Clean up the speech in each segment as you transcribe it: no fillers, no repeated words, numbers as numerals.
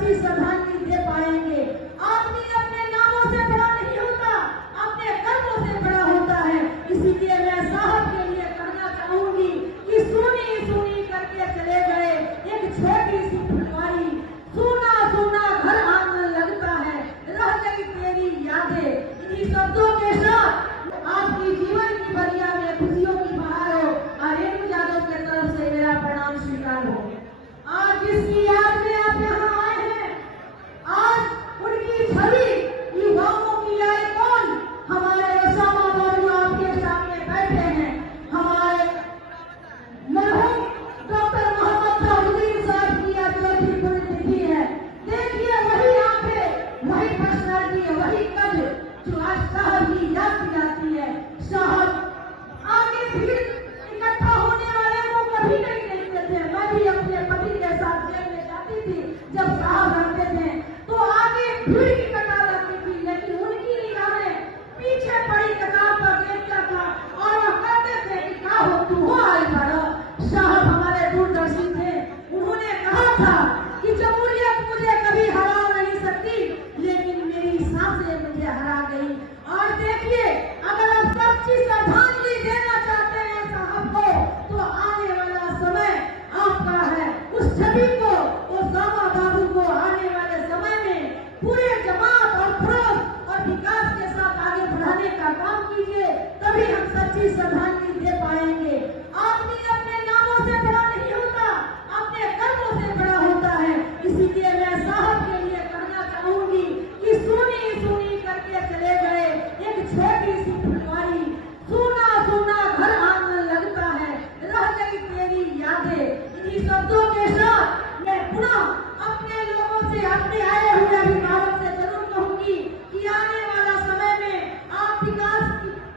सच्ची श्रद्धांजलि दे पाएंगे। आदमी अपने नामों से बड़ा नहीं होता, अपने कर्मों से बड़ा होता है। इसीलिए मैं साहब के लिए कहना चाहूंगी कि सुनी सुनी करके चले गए एक छोटी सी फुलवारी, सुना सुना घर आंगन लगता है, रह गई तेरी यादें। इन्हीं शब्दों के साथ आपकी जीवन की बगिया में खुशियों की बहार हो और रेणु यादव की तरफ से मेरा प्रणाम स्वीकार हो। आज जिसकी याद में आप यहाँ आए हैं, आज उनकी छवि युवाओं की आए कौन? हमारे ओसामा बाबू आपके सामने बैठे हैं। हमारे मरहूम डॉक्टर मोहम्मद शाहबुद्दीन साहब की आज चौथी पुण्यतिथि है। देखिए वही आंखें, वही पर्सनालिटी, वही कद जो आज साहब की याद दिलाती है। साहब आगे भीड़ इकट्ठा होने वाले को कभी नहीं देखते थे। मैं भी अपने पति के साथ जेल में जाती थी जब साहब रहते थे, तो आगे भीड़ की कतार लगती थी, लेकिन उनकी निगाहें पीछे पड़ी कतार पर देखता था और वह कहते थे कि क्या हो तू हो आई बड़ा। साहब हमारे दूरदर्शी थे। उन्होंने कहा था कि जमहूरियत मुझे कभी हरा नहीं सकती, लेकिन मेरी सांसें मुझे हरा गई। और देखिए, अगर आप सच्ची श्रद्धांजलि देना चाहते हैं साहब को, तो आने वाला समय आपका है। उस छवि को, ओसामा बाबू को आने वाले समय में पूरे जमात और फरोज और विकास के साथ आगे बढ़ाने का काम कीजिए, तभी हम सच्ची श्रद्धांजलि दे पाएंगे। आदमी अपने नामों से बड़ा नहीं होता, अपने कर्मों से बड़ा होता है। इसीलिए मैं साहब के लिए कहना चाहूंगी कि सुनी सुनी करके चले गए एक छोटी सी फुलवारी, सुना सुना घर आंगन लगता है, रह गई तेरी यादें। इन्हीं शब्दों के साथ मैं पुनः अपने लोगों से, अपने आए हुए अभिभावक से जरूर कहूंगी कि आने वाला समय में आप विकास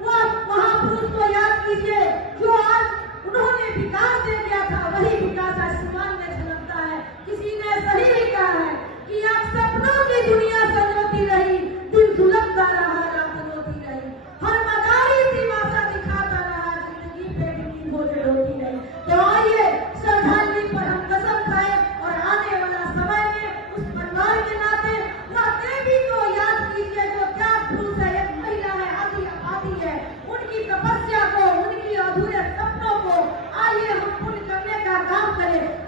वो महापुरुष को याद कीजिए जो आज उन्होंने विकास दे दिया था। वही विकास आसमान में झलकता है। किसी ने सही भी कहा है कि आप सपनों की दुनिया संजोती रही, दिल झुलकता रहा, रात रोती रही, हर मदारी की माता दिखाता रहा, जिंदगी पे गिनी बोझ होती रही। तो आइए श्रद्धांजलि पर हम कसम खाएं और आने वाला समय में उस परिवार के नाते वह देवी को याद कीजिए जो त्याग पुरुष है, एक महिला है, आदि आदि है। उनकी तपस्या को, उनकी अधूरे सपनों को आइए हम पूर्ण करने का काम करें।